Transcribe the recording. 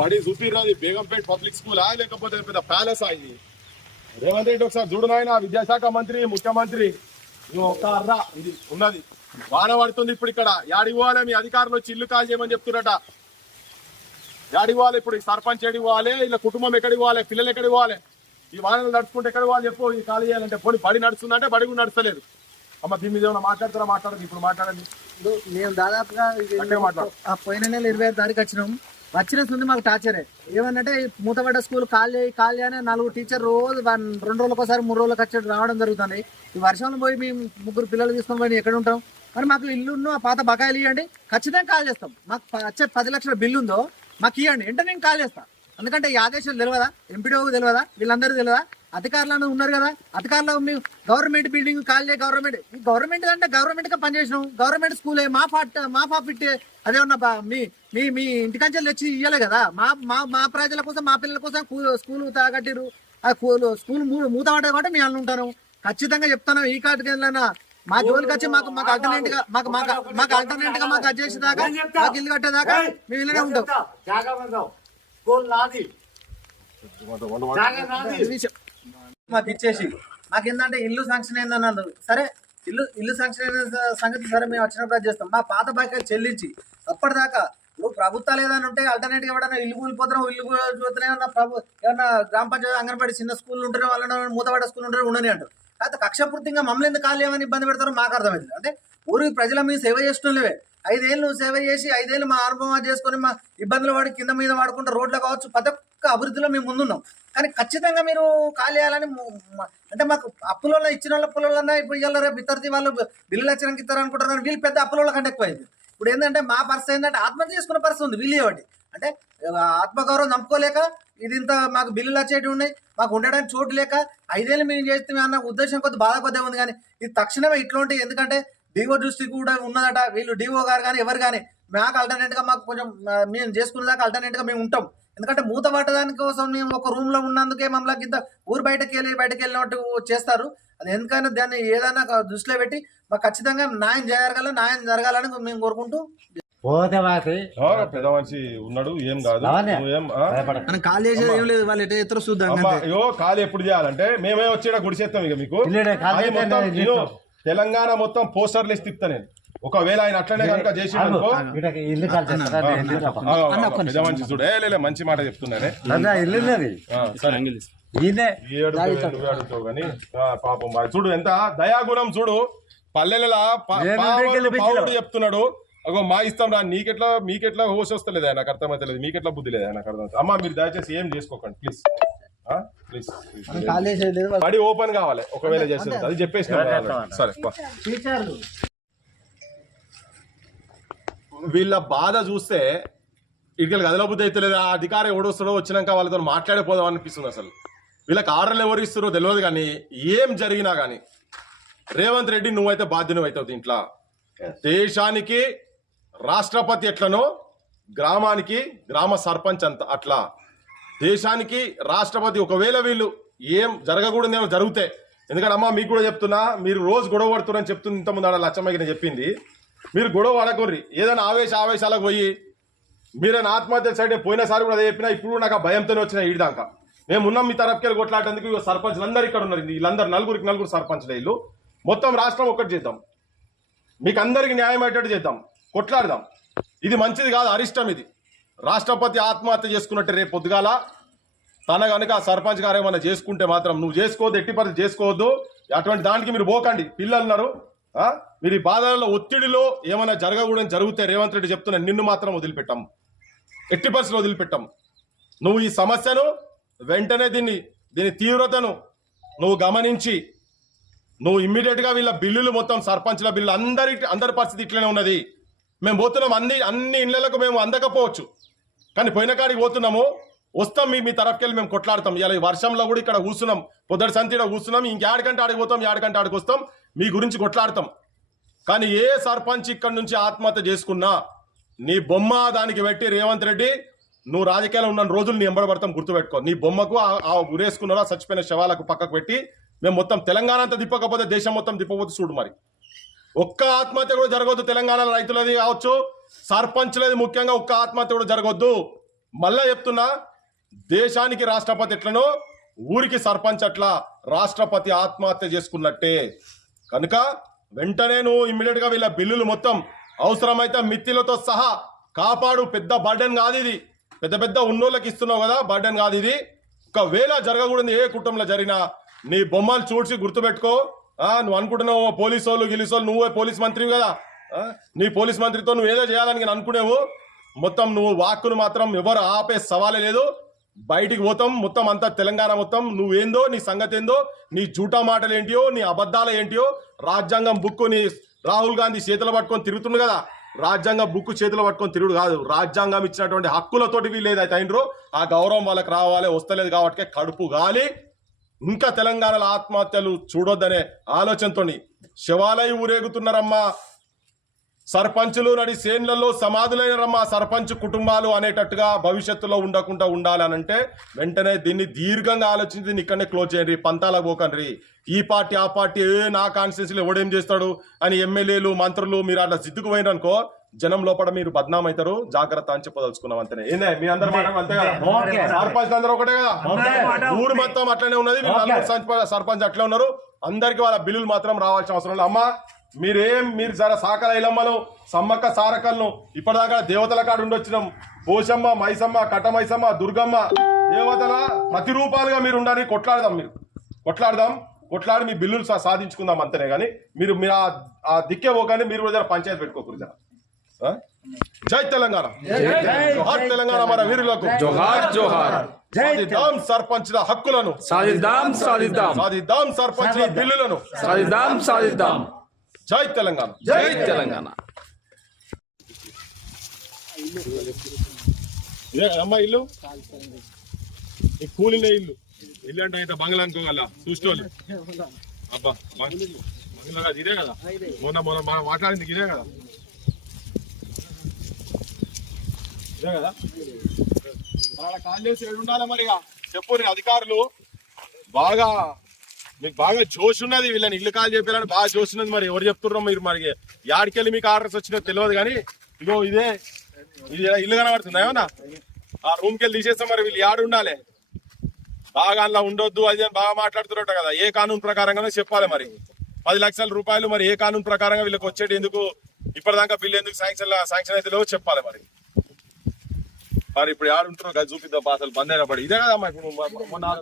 బడి చూపిర్రది బేగంపేట్ పబ్లిక్ స్కూలా? లేకపోతే పెద్ద ప్యాలెస్ ఇది? రేవంత్ రెడ్డి ఒకసారి చూడు నాయన విద్యాశాఖ మంత్రి ముఖ్యమంత్రి. ఇది ఒక అర్ర. ఇది ఉన్నది. వాన పడుతుంది ఇప్పుడు ఇక్కడ. యాడికి పోవాలి? మీ అధికారులు వచ్చి ఇల్లు కాల్ చేయమని చెప్తున్నట. యాడికి పోవాలి ఇప్పుడు? సర్పంచ్ ఎడికి పోవాలి? ఇలా కుటుంబం ఎక్కడికి పోవాలి? పిల్లలు ఎక్కడికి పోవాలి? ఈ వానలు నడుచుకుంటే ఎక్కడికి పోవాలి చెప్పు. ఈ ఖాళీ చేయాలంటే పోనీ బడి నడుస్తుందంటే బడి కూడా నడుస్తలేదు. అమ్మ దీని మీద ఏమైనా మాట్లాడతారా? మాట్లాడండి ఇప్పుడు మాట్లాడండి. మేము దాదాపుగా పోయిన నెల ఇరవై ఐదు తారీఖు వచ్చినాం. వచ్చిన ఉంది మాకు టార్చరే ఏమన్నంటే మూతపడ్డ స్కూల్ ఖాళీ ఖాళీ కాల్ నాలుగు నలుగురు టీచర్ రోజు వన్- రెండు రోజులకోసారి మూడు రోజులకు వచ్చి రావడం జరుగుతుంది. ఈ వర్షంలో పోయి మేము ముగ్గురు పిల్లలు తీసుకొని పోయి ఎక్కడ ఉంటాం? మరి మాకు ఇల్లు ఆ పాత బకాయిలు ఇవ్వండి ఖచ్చితంగా కాల్ చేస్తాం. మాకు వచ్చే పది లక్షల బిల్లు ఉందో మాకు ఇవ్వండి వెంటనే నేను కాల్ చేస్తాం. ఎందుకంటే ఈ ఆదేశాలు తెలియదా ఎంపీడీఓకి తెలియదా వీళ్ళందరూ తెలియదా అధికారులు ఉన్నారు కదా. అధికారులు మేము గవర్నమెంట్ బిల్డింగ్ కాల్ చేయ గవర్నమెంట్. ఈ గవర్నమెంట్ అంటే గవర్నమెంట్గా పనిచేసినాం. గవర్నమెంట్ స్కూలే మా ఫాట్ మా ఫాఫిట్ అదే ఉన్న బా- మీ మీ మీ ఇంటికంచెలు తెచ్చి ఇయ్యాలి కదా. మా మా మా ప్రజల కోసం మా పిల్లల కోసం స్కూల్ తాగట్టిరు ఆ స్కూల్ స్కూల్ మూ- మూత పడ్డది కాబట్టి మేము అన్న ఉంటాను ఖచ్చితంగా చెప్తాను ఈ కాటికి వెళ్ళినా? మా జోలికి వచ్చి మాకు మాకు అల్టర్నేట్గా మాకు మాకు మాకు అల్టర్నేట్గా మాకు అది చేసేదాకా మాకు ఇల్లు కట్టేదాకా మేము ఇల్లనే ఉంటాం. మాకు ఇచ్చేసి. మాకు ఏంటంటే ఇల్లు శాంక్షన్ అయిందని అన్నారు సరే ఇల్లు ఇల్లు శాంక్షన్ అయిన సంగతి సరే మేము వచ్చినప్పుడు చేస్తాం. మా పాత బాకాయలు చెల్లించి అప్పటిదాకా ఇప్పుడు ప్రభుత్వాలు ఏదైనా ఉంటే అల్టర్నేటివ్గా ఎవడన్నా ఇల్లు కూలిపోతున్నాం ఇల్లు కూలిపోతున్నాయి ఏమన్నా ప్రభు ఏమన్నా గ్రామ పంచాయతీ అంగన్వాడీ చిన్న స్కూల్ ఉంటారో వాళ్ళ మూతపడ్డ స్కూల్ ఉంటారో ఉండని అంటారు కాకపోతే కక్షపూర్తిగా మమ్మల్ని ఎందుకు ఖాళీ ఇబ్బంది పెడతారో మాకు అర్థమైంది అంటే ఊరి ప్రజల మీద సేవ చేస్తున్నవే ఐదేళ్ళు సేవ చేసి ఐదేళ్ళు మా అనుభవం చేసుకొని మా ఇబ్బందులు వాడి కింద మీద వాడుకుంటే రోడ్లు కావచ్చు ప్రతి ఒక్క అభివృద్ధిలో మేము ముందున్నాం. కానీ ఖచ్చితంగా మీరు ఖాళీ చేయాలని అంటే మాకు అప్పులలో ఇచ్చిన వాళ్ళ పుల్లలన్నా ఇప్పుడు ఇవాళ రేపు ఇతరది వాళ్ళు బిల్లులు వచ్చినాక ఇస్తారు అనుకుంటారు కానీ వీళ్ళు పెద్ద అప్పుల కంటే ఎక్కువ అయింది ఇప్పుడు ఏంటంటే మా పరిస్థితి ఏంటంటే ఆత్మహత్య చేసుకున్న పరిస్థితి ఉంది. వీళ్ళు ఇవ్వండి అంటే ఆత్మగౌరవం నమ్ముకోలేక ఇది ఇంత మాకు బిల్లులు వచ్చేటివి ఉన్నాయి. మాకు ఉండడానికి చోటు లేక ఐదేళ్ళు మేము చేస్తే అన్న ఉద్దేశం కొద్ది బాధ కొద్దే ఉంది కానీ ఇది తక్షణమే ఇట్లాంటి ఎందుకంటే డిఓ దృష్టి కూడా ఉన్నదట. వీళ్ళు డిఓ గారు కానీ ఎవరు కానీ మాకు అల్టర్నేట్గా మాకు కొంచెం మేము చేసుకునే దాకా మేము ఉంటాం. ఎందుకంటే మూత పట్టడానికి కోసం మేము ఒక రూమ్లో ఉన్నందుకే మమ్మల్ని ఇంత ఊరు బయటకు వెళ్ళి బయటకు వెళ్ళినట్టు చేస్తారు. అది ఎందుకైనా దాన్ని ఏదైనా దృష్టిలో పెట్టి మాకు ఖచ్చితంగా న్యాయం జరగాలి న్యాయం జరగాలని మేము కోరుకుంటూ పోతే వాటి ఎవరో పెద్ద మనిషి ఉన్నాడు ఏం కాదు. లావణ్య. నువ్వేం ఆ? భయపడకు. మనం కాల్ చేసేది ఏం లేదు వాళ్ళు ఎట్లా ఎత్తరో చూద్దాం అమ్మా అంతే. అయ్యో ఖాళీ ఎప్పుడు చేయాలంటే మేమే వచ్చి గుడి చేస్తాం ఇక మీకు. తెలంగాణ మొత్తం పోస్టర్లు ఇస్తే ఇస్తా నేను. ఒకవేళ ఆయన అట్లనే కనుక చేసి పెద్ద మనిషి చూడు. ఏ లే, లే, మంచి మాట ఆ, పాపం. చూడు ఎంత దయాగుణం చూడు. పల్లెలలో ప- నేను పావులు దగ్గర పిచ్చిలో. పావులు చెప్తున్నాడు. అగో మా ఇస్తాం రా. నీకెట్లా మీకెట్లా హోస్ వస్తలేదా నాకు అర్థమైతలేదు. మీకెట్లా బుద్ధి లేదా నాకు అర్థం అమ్మా మీరు దయచేసి ఏం చేసుకోకండి ప్లీజ్ ప్లీజ్ బడి ఓపెన్ కావాలి. ఒకవేళ చేసేది అది చెప్పేసి సరే వీళ్ళ బాధ చూస్తే ఇక్కడికి గదిలో బుద్ధి అయితే లేదా ఆ అధికారం ఎవడొస్తాడో వచ్చినాక వాళ్ళతో మాట్లాడిపోదాం అనిపిస్తుంది అసలు. వీళ్ళకి ఆర్డర్లు ఎవరు ఇస్తారో తెలియదు కానీ ఏం జరిగినా కానీ రేవంత్ రెడ్డి నువ్వైతే బాధ్యుని అవుతావు దీంట్లో దేశానికి రాష్ట్రపతి ఎట్లనో గ్రామానికి గ్రామ సర్పంచ్ అంత అట్లా. దేశానికి రాష్ట్రపతి ఒకవేళ వీళ్ళు ఏం జరగకూడదేమో జరిగితే ఎందుకంటే అమ్మా మీకు కూడా చెప్తున్నా మీరు రోజు గొడవ పడుతున్నారని చెప్తుంది ఇంతకుముందు ఆడ లచ్చమ్మకి చెప్పింది. మీరు గొడవ పడకూర్రి ఏదైనా ఆవేశ ఆవేశాలకు పోయి మీరైనా ఆత్మహత్య సైడ్ పోయినసారి కూడా అదే చెప్పినా ఇప్పుడు నాకు ఆ భయంతోనే వచ్చిన ఈడిదాకా మేము ఉన్నాం మీ తరఫుకెళ్ళి కొట్లాడేందుకు సర్పంచ్లు అందరు ఇక్కడ ఉన్నారు. వీళ్ళందరూ నలుగురికి నలుగురు సర్పంచ్లు వీళ్ళు. మొత్తం రాష్ట్రం ఒక్కటి చేద్దాం. మీకు అందరికి న్యాయం అయ్యేటట్టు చేద్దాం. కొట్లాడదాం. ఇది మంచిది కాదు అరిష్టం ఇది. రాష్ట్రపతి ఆత్మహత్య చేసుకున్నట్టు రేపు పొద్దుగాల తన కనుక సర్పంచ్ గారు ఏమైనా చేసుకుంటే మాత్రం నువ్వు చేసుకోవద్దు ఎట్టి పరిస్థితి చేసుకోవద్దు. అటువంటి దానికి మీరు పోకండి. పిల్లలు ఉన్నారు మీరు ఈ బాధలలో ఒత్తిడిలో ఏమైనా జరగకూడదని జరిగితే రేవంత్ రెడ్డి చెప్తున్నా నిన్ను మాత్రం వదిలిపెట్టాము ఎట్టి పరిస్థితులు వదిలిపెట్టాము నువ్వు ఈ సమస్యను వెంటనే దీన్ని దీని తీవ్రతను నువ్వు గమనించి నువ్వు ఇమ్మీడియట్గా వీళ్ళ బిల్లులు మొత్తం సర్పంచ్ల బిల్లు అందరి అందరి పరిస్థితి ఇట్లనే ఉన్నది. మేము పోతున్నాం అన్ని అన్ని ఇళ్ళకు మేము అందకపోవచ్చు. కానీ పోయిన కాడికి పోతున్నాము. వస్తాం మీ మీ తరఫుకెళ్ళి మేము కొట్లాడతాం. ఇలా వర్షంలో కూడా ఇక్కడ కూర్చున్నాం. పొద్దుటి సంతిలో కూర్చున్నాం. ఇంకేడకంటే ఆడికి పోతాం ఏడకంటే ఆడికి వస్తాం. మీ గురించి కొట్లాడతాం. కానీ ఏ సర్పంచ్ ఇక్కడ నుంచి ఆత్మహత్య చేసుకున్నా నీ బొమ్మ దానికి పెట్టి రేవంత్ రెడ్డి నువ్వు రాజకీయాల్లో ఉన్న రోజులు నీ ఎంబడబడతాం గుర్తుపెట్టుకో. నీ బొమ్మకు ఆ- గురేసుకున్నారా చచ్చిపోయిన శవాలకు పక్కకు పెట్టి మేము మొత్తం తెలంగాణ అంతా తిప్పకపోతే దేశం మొత్తం తిప్పకపోతే చూడు మరి. ఒక్క ఆత్మహత్య కూడా జరగవద్దు తెలంగాణ రైతులది కావచ్చు. సర్పంచ్లది ముఖ్యంగా ఒక్క ఆత్మహత్య కూడా జరగవద్దు మళ్ళా చెప్తున్నా దేశానికి రాష్ట్రపతి ఎట్లనో ఊరికి సర్పంచ్ అట్లా రాష్ట్రపతి ఆత్మహత్య చేసుకున్నట్టే. కనుక వెంటనే నువ్వు ఇమ్మీడియట్గా వీళ్ళ బిల్లులు మొత్తం అవసరమైతే మిత్తిలతో సహా కాపాడు. పెద్ద బర్డెన్ కాదు ఇది. పెద్ద పెద్ద ఉన్నోళ్ళకి ఇస్తున్నావు కదా బర్డెన్ కాదు ఇది. ఒకవేళ జరగకూడదు ఏ కుటుంబంలో జరిగినా నీ బొమ్మలు చూసి గుర్తుపెట్టుకో. నువ్వు అనుకుంటున్నావు పోలీసు వాళ్ళు గిలీసు వాళ్ళు నువ్వే పోలీస్ మంత్రివి కదా. నీ పోలీస్ మంత్రితో నువ్వు ఏదో చేయాలని నేను అనుకునేవు. మొత్తం నువ్వు వాక్కును మాత్రం ఎవరు ఆపే సవాలే లేదు. బయటికి పోతాం మొత్తం అంతా తెలంగాణ మొత్తం. నువ్వేందో నీ సంగతి ఏందో నీ జూటా మాటలు ఏంటియో నీ అబద్ధాలు ఏంటియో రాజ్యాంగం బుక్ నీ రాహుల్ గాంధీ చేతులు పట్టుకొని తిరుగుతుండు కదా. రాజ్యాంగ బుక్ చేతులు పట్టుకొని తిరుగుడు కాదు. రాజ్యాంగం ఇచ్చినటువంటి హక్కులతోటి వీళ్ళు ఏదైతే అయినరో ఆ గౌరవం వాళ్ళకి రావాలి వస్తలేదు కాబట్టి కడుపు గాలి. ఇంకా తెలంగాణలో ఆత్మహత్యలు చూడొద్దనే ఆలోచనతో శివాలయ ఊరేగుతున్నారమ్మా. సర్పంచులు నడి సేన్లలో సమాధులైనరమ్మా సర్పంచ్ కుటుంబాలు అనేటట్టుగా భవిష్యత్తులో ఉండకుండా ఉండాలనంటే వెంటనే దీన్ని దీర్ఘంగా ఆలోచించి దీన్ని ఇక్కడనే క్లోజ్ చేయండి పంతాలకు పోకండి. ఈ పార్టీ ఆ పార్టీ ఏ నా కాన్స్టిట్యూన్సీలో ఎవడేం చేస్తాడు అని ఎమ్మెల్యేలు మంత్రులు మీరు అట్లా జిద్దుకు పోయిననుకో జనం లోపల మీరు బద్నాం అవుతారు జాగ్రత్త అని చెప్పదలుచుకున్నాం అంతేనే. ఏందే? మీ అందరి మాట అంతే కదా. సర్పంచ్ అందరూ ఒకటే కదా? ఊరు మొత్తం అట్లనే ఉన్నది సర్పంచ్- అట్లే ఉన్నారు. అందరికి వాళ్ళ బిల్లులు మాత్రం రావాల్సిన అవసరం లేదు. అమ్మా మీరేం మీరు జర సాకల ఇలమ్మలు సమ్మక్క సారకలను ఇప్పటిదాకా దేవతల కాడ ఉండొచ్చినాం. పోషమ్మ మైసమ్మ కట్టమైసమ్మ దుర్గమ్మ దేవతల ప్రతిరూపాలుగా మీరు ఉండాలి కొట్లాడదాం మీరు. కొట్లాడదాం. కొట్లాడి మీ బిల్లులు సాధించుకుందాం అంతనే కానీ మీరు మీరు ఆ- దిక్కే పోగానే మీరు కూడా జర పంచాయతీ పెట్టుకోకూడదు? జై తెలంగాణ. జోహార్ తెలంగాణ మన వీరులకు. జోహార్ జోహార్. జై సాధిద్దాం సర్పంచ్ల హక్కులను. సాధిద్దాం సాధిద్దాం సాధిద్దాం సర్పంచ్ల బిల్లులను. సాధిద్దాం సాధిద్దాం జై తెలంగాణ. జై తెలంగాణ. ఇదే అమ్మా ఇల్లు? ఈ కూలిన ఇల్లు. ఇల్లు అంటే ఇంత బంగ్లా అనుకోగల చూసుకోవాలి అబ్బా బంగ్లా ఇదే కదా. మొన్న మొన్న మనం మాట్లాడింది ఇదే కదా. ఇదే కదా? వాళ్ళ కాల్ చేసి ఏడు ఉండాలి మరిగా చెప్పు అధికారులు. బాగా మీకు బాగా జోష్ ఉన్నది వీళ్ళని ఇల్లు కాల్ చెప్పాలని బాగా జోష్ ఉన్నది మరి. ఎవరు చెప్తున్నారో మీరు మరి యాడికెళ్ళి మీకు ఆర్డర్స్ వచ్చినా తెలియదు కానీ ఇగో ఇదే ఇది ఇల్లు కనబడుతుంది ఏమన్నా? ఆ రూమ్కి వెళ్ళి తీసేస్తాం మరి వీళ్ళు యాడు ఉండాలి. బాగా అలా ఉండొద్దు అది అని బాగా మాట్లాడుతున్నట్టు కదా. ఏ కానూన్ ప్రకారంగానే చెప్పాలి మరి. పది లక్షల రూపాయలు మరి ఏ కానూన్ ప్రకారంగా వీళ్ళకి వచ్చేటి ఎందుకు ఇప్పటిదాకా బిల్లు ఎందుకు శాంక్షన్ శాంక్షన్ అయితే లేవో చెప్పాలి మరి. మరి ఇప్పుడు యాడు ఉంటున్నావు కదా చూపిద్దాం అసలు బంద్ అయినప్పుడు ఇదే కదా ఇప్పుడు మొన్న